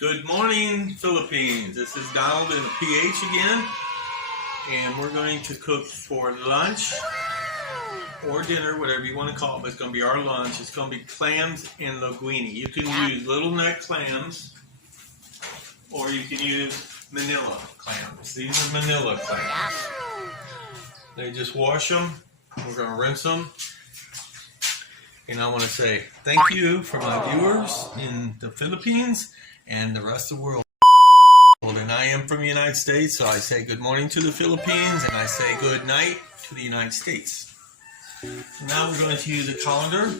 Good morning, Philippines. This is Donald in the PH again, and we're going to cook for lunch or dinner, whatever you want to call it, but it's going to be our lunch. It's going to be clams and linguine. You can use little neck clams, or you can use manila clams. These are manila clams. They just wash them. We're going to rinse them. And I want to say thank you for my viewers in the Philippines and the rest of the world. And I am from the United States, so I say good morning to the Philippines, and I say good night to the United States. So now we're going to use a colander.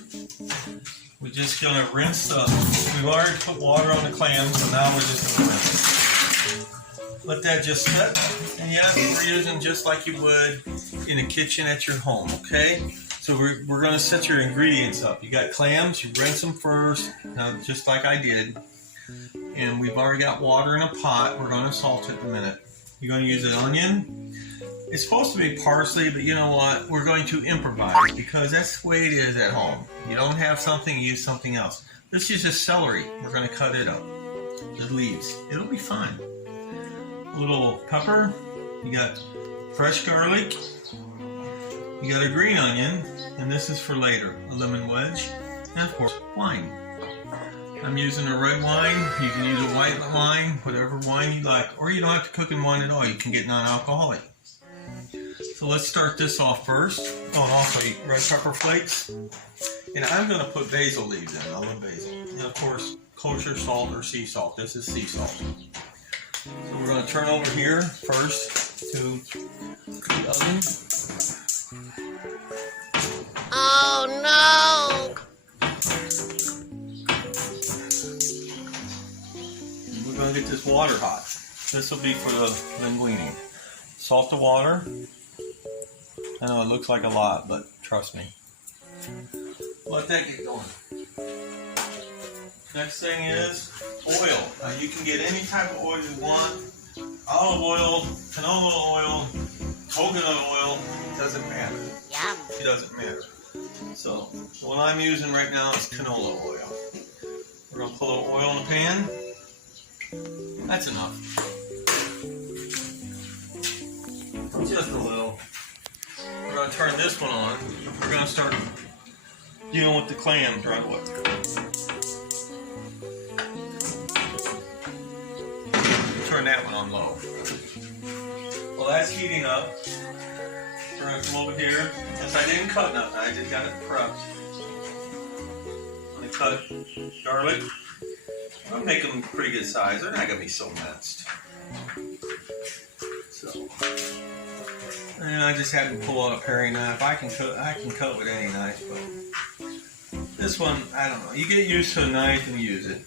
We're just going to rinse the, we've already put water on the clams, so now we're just going to rinse. Let that just set. And yes, we're using just like you would in a kitchen at your home, okay? So we're going to set your ingredients up. You got clams, you rinse them first, just like I did. And we've already got water in a pot. We're going to salt it in a minute. You're going to use an onion. It's supposed to be parsley, but you know what? We're going to improvise because that's the way it is at home. You don't have something, you use something else. This is just celery. We're going to cut it up. The leaves. It'll be fine. A little pepper. You got fresh garlic. You got a green onion, and this is for later. A lemon wedge, and of course, wine. I'm using a red wine. You can use a white wine, whatever wine you like. Or you don't have to cook in wine at all. You can get non-alcoholic. So let's start this off first. Oh, and also red pepper flakes. And I'm going to put basil leaves in. I love basil. And of course, kosher salt or sea salt. This is sea salt. So we're going to turn over here first to the oven. Oh no! We're going to get this water hot. This will be for the linguine. Salt the water. I know it looks like a lot, but trust me. Let that get going. Next thing is oil. Now you can get any type of oil you want. Olive oil, canola oil, coconut oil, doesn't matter. Yum. It doesn't matter. So what I'm using right now is canola oil. We're going to put a little oil in the pan. That's enough. Just a little. We're going to turn this one on. We're going to start dealing with the clams right away. Turn that one on low. Well, that's heating up. We're going to come over here. Since I didn't cut nothing, I just got it prepped. I'm going to cut garlic. I'll make them pretty good size. They're not going to be so minced. So, and I just had to pull out a paring knife. I can cut with any knife, but this one, I don't know. You get used to a knife and use it.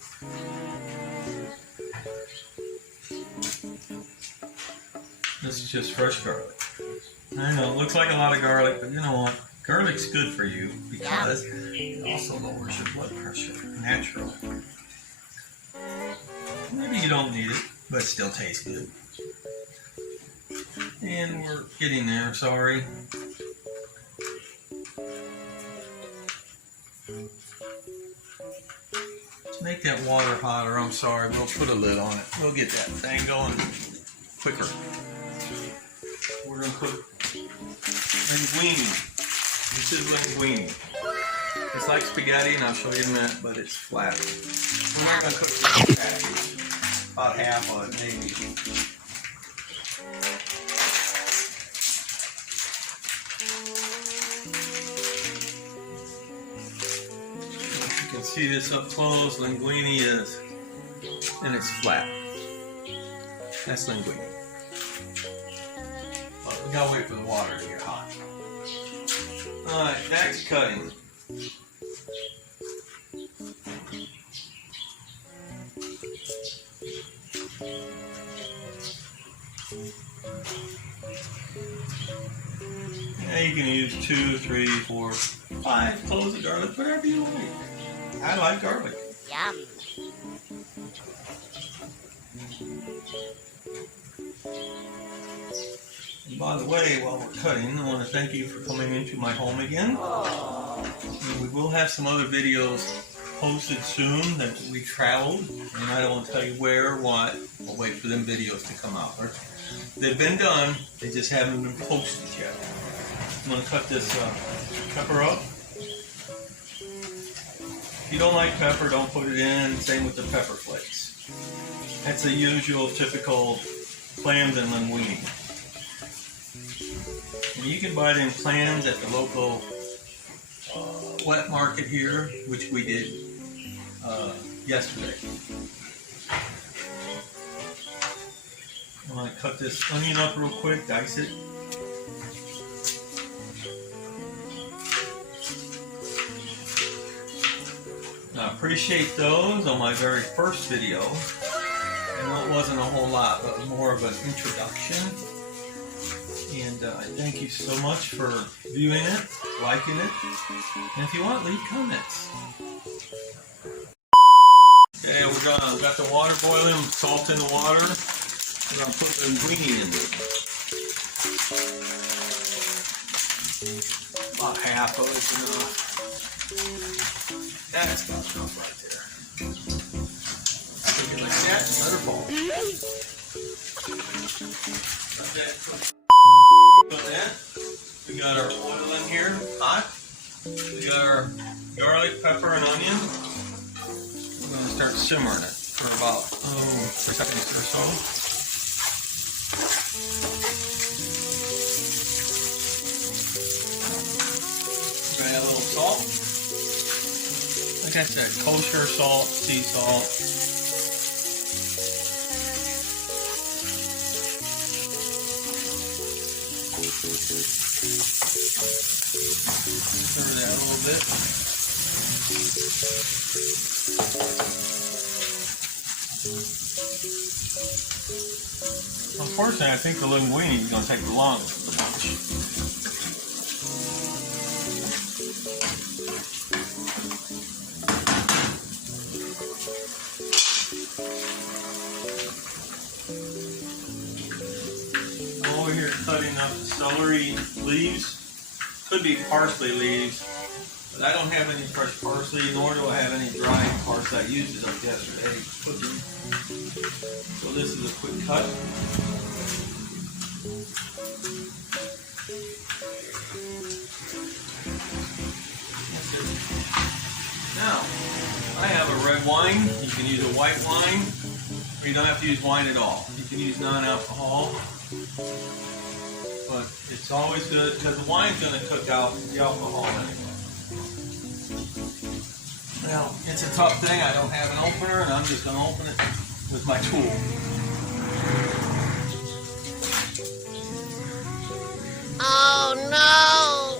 This is just fresh garlic. I know it looks like a lot of garlic, but you know what? Garlic's good for you because it also lowers your blood pressure. Natural. Maybe you don't need it, but it still tastes good. And we're getting there, sorry. To make that water hotter, I'm sorry, we'll put a lid on it. We'll get that thing going quicker. We're going to put linguine. This is linguine. It's like spaghetti, and I'll show you in a minute, but it's flat. We're not going to cook this package. About half of it, maybe. If you can see this up close, linguine is, and it's flat. That's linguine. But we gotta wait for the water to get hot. Alright, next cutting. Yeah, you can use 2, 3, 4, 5 cloves of garlic, whatever you like. I like garlic. Yum. And by the way, while we're cutting, I want to thank you for coming into my home again. And we will have some other videos posted soon that we traveled, and I don't want to tell you where or what. I'll wait for them videos to come out. They've been done, they just haven't been posted yet. I'm going to cut this pepper up. If you don't like pepper, don't put it in. Same with the pepper flakes. That's the usual, typical clams and linguine. And you can buy them clams at the local wet market here, which we did yesterday. I'm going to cut this onion up real quick, dice it. I appreciate those on my very first video. I know it wasn't a whole lot, but more of an introduction. And I thank you so much for viewing it, liking it, and if you want, leave comments. Okay, got the water boiling, salt in the water. We're gonna put the linguine in there. About half of it's enough. That's about enough right there. Take it like that and let her fall. Like that. We got our oil in here, hot. We got our garlic, pepper, and onion. We're going to start simmering it for about 4 seconds or so. We're going to add a little salt. Like I said, kosher salt, sea salt. Stir that a little bit. Unfortunately, I think the linguine is going to take the longest of the bunch. I'm over here cutting up the celery leaves. Could be parsley leaves, but I don't have any fresh parsley, nor do I have any dry parsley. I used it up yesterday cooking. So this is a quick cut. Now, I have a red wine. You can use a white wine, or you don't have to use wine at all. You can use non-alcohol. But it's always good because the wine's going to cook out the alcohol anyway. Now, it's a tough thing. I don't have an opener, and I'm just going to open it with my tool. Oh no!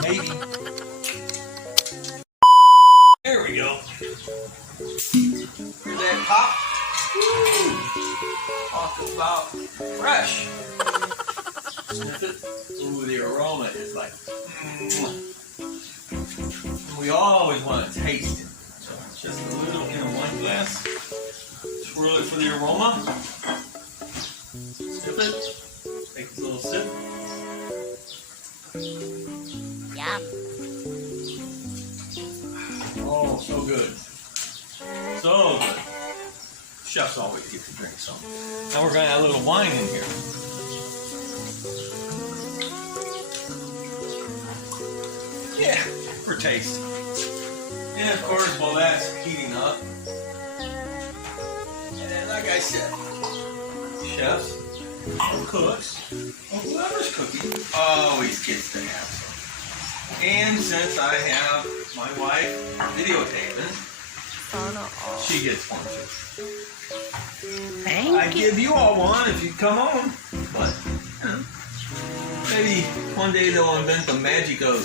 Maybe. There we go. Here's that pop. Woo! Talk about fresh. Sniff it. Ooh, the aroma is like, And we always want to taste it. So just a little in a wine glass. Swirl it for the aroma. Sniff it. Take a little sip. Yum. Oh, so good. So good. Chefs always get to drink some. Now we're going to add a little wine in here. Yeah, for taste. And of course, while that's heating up, and like I said, chefs or cooks or whoever's cooking always gets to have some. And since I have my wife videotaping, she gets one too. I'd give you all one if you'd come on, but maybe one day they'll invent the magic of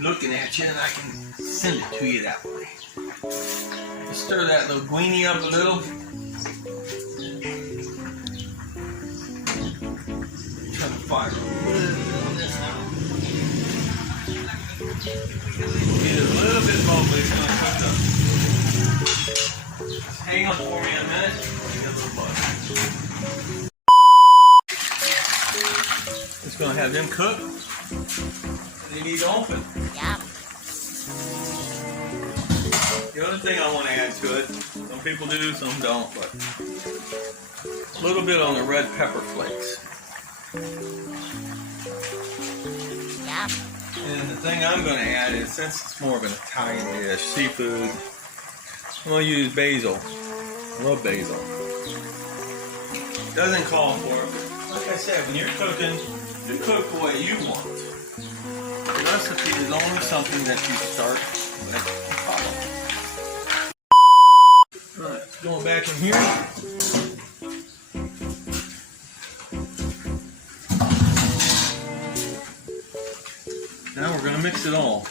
looking at you and I can send it to you that way. Just stir that little linguine up a little. Turn the fire a little on this now. Get it a little bit low, but it's going to cook up. Just hang on for me a minute. Get a little butter. Just going to have them cook. They need to open. Yum. The other thing I want to add to it, some people do, some don't, but a little bit on the red pepper flakes. Yum. And the thing I'm going to add is, since it's more of an Italian dish, seafood, I'm going to use basil. I love basil. Doesn't call for it, but like I said, when you're cooking, you cook the way you want. The recipe is only something that you start with and follow. Alright, going back in here. Now we're going to mix it all.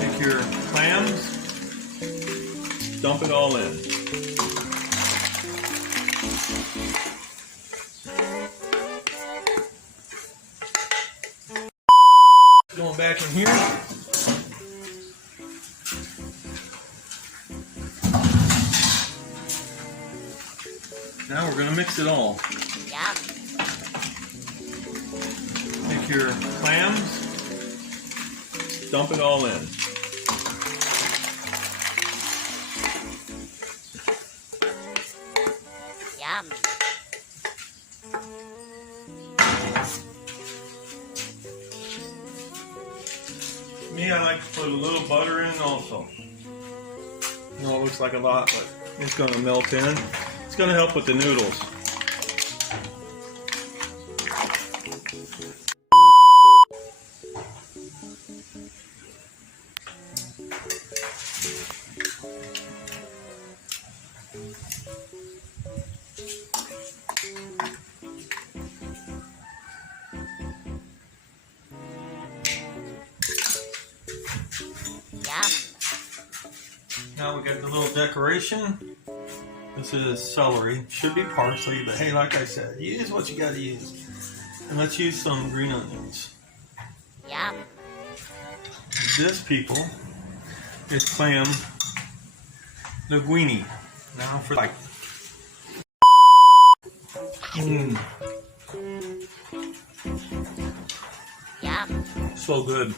Take your clams, dump it all in. Going back in here. Now we're going to mix it all. Yum. Take your clams, dump it all in. Yum. Me, I like to put a little butter in also. I know it looks like a lot, but it's going to melt in. It's going to help with the noodles. Yum. Now we got the little decoration. This is celery. Should be parsley, but hey, like I said, use what you gotta use. And let's use some green onions. Yum. This, people, is clam linguine. Now for like. Yum. So good.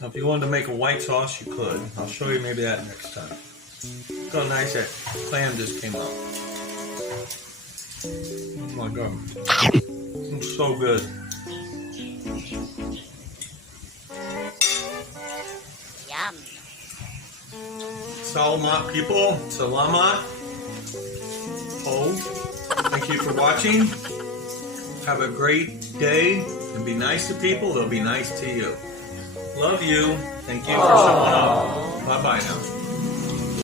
Now, if you wanted to make a white sauce, you could. I'll show you maybe that next time. Look how nice that clam just came out. Oh my god. It's so good. Yum. Salamat, people. Salamat. Oh. Thank you for watching. Have a great day and be nice to people. They'll be nice to you. Love you. Thank you for showing up. Bye-bye now.